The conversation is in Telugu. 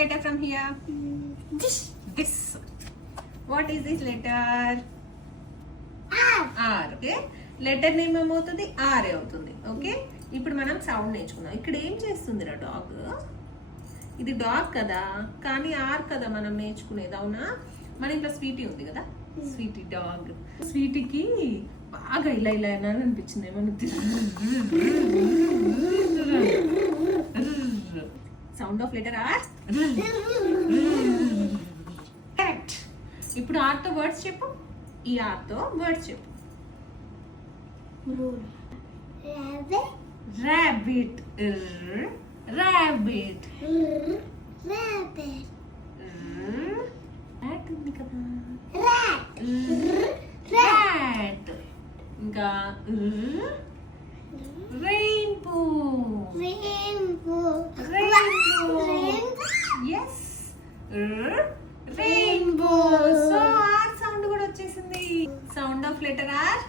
letter from here? This. What is this letter? R. Okay. Letter name ఏమవుతుంది? ఆర్ అవుతుంది. ఓకే, ఇప్పుడు మనం సౌండ్ నేర్చుకున్నాం. ఇక్కడ ఏం చేస్తుందిరా డాగ్? ఇది డాగ్ కదా, కానీ ఆర్ కదా మనం నేర్చుకునేది, అవునా? మన ఇంట్లో స్వీటీ ఉంది కదా, స్వీటీ డాగ్. స్వీటీకి బాగా ఇలా ఇలా అనిపించింది ఏమన్నా. Sound of letter R. Correct. ఇప్పుడు ఆర్తో వర్డ్స్ చెప్పు. ఈ ఆర్తో వర్డ్స్ చెప్పు. Rabbit. Rabbit. Rabbit. Rat ఉంది కదా. Rat. Rat. ఇంకా rainbow. Rainbow. Rainbow. Yes. Rainbow. So R sound కూడా వచ్చేసింది. Sound of letter R.